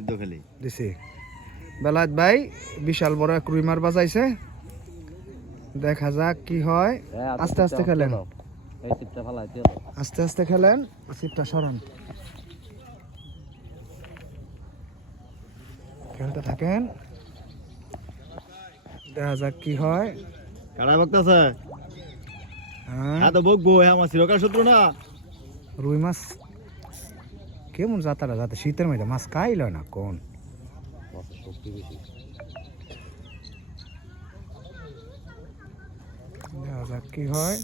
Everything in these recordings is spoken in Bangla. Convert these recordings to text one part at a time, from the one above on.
সিদ্ধ খেলি। দিছি। বেলায়েত ভাই বিশাল বড় এক রুই মার বাজাইছে। দেখা যাক কি হয়। আস্তে আস্তে খেলেন। এই সিটটা ফালাইতে আস্তে আস্তে খেলেন সিটটা সরান। খেলতে থাকেন। দেখা যাক কি হয়। কারা বকতাছে হ্যাঁ। হ্যাঁ তো বকবো হ্যাঁ আমার চিরকাল শত্রু না। রুই মাছ কেমন যাতারা? যাতে শীতের মধ্যে মাছ খাইল না কোন? দেখা কি হয়।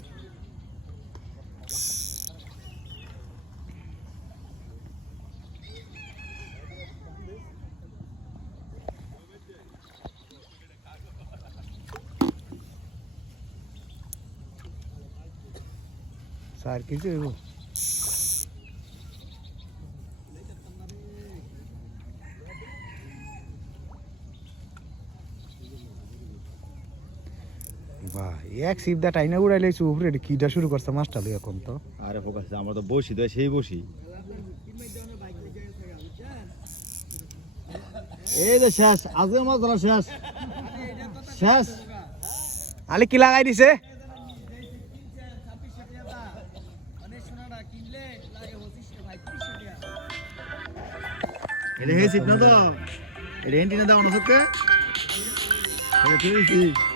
স্যার কিছু বাহ এক সিপদা টাইনা উড়াই লাইছে উপরে কিটা শুরু করছে মাছটা লই এখন তো। আরে ফোকাস আমরা তো বসি তো সেই বসি। এই যে শেষ আজকে মাছ ধরা শেষ। শেষ। আলে কি লাগাই দিছে? এটা হে সিট না তো? এটা এন্টিনা দাও না সত্যি?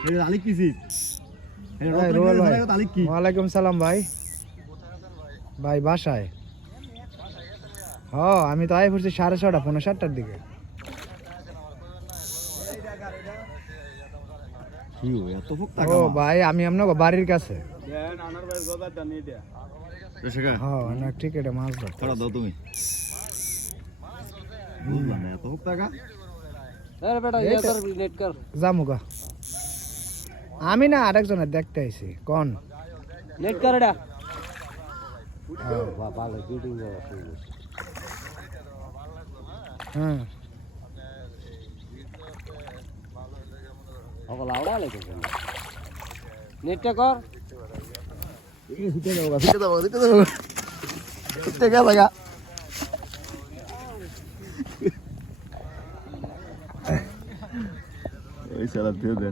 এটা আলিক কি সিট ভাই। ওয়ালাইকুম সালাম ভাই। ভাই বাসায়? হ আমি তো আয় পড়ছি সাড়ে ছটা পনেরো সাতটার দিকে। ও ভাই আমি আপনার বাড়ির কাছে। হ্যাঁ ঠিক এটা মাছ দাও তুমি। আমি না আরেকজনের দেখতে আইছি কোন। নেট কর এটা। বাহ ভালো বিল্ডিং হ্যাঁ আওড়া লাগে নেটটা কর। সিটে দাও সিটে দাও সিটে দাও সিটে গা লাগা এই সারা দিয়ে দে।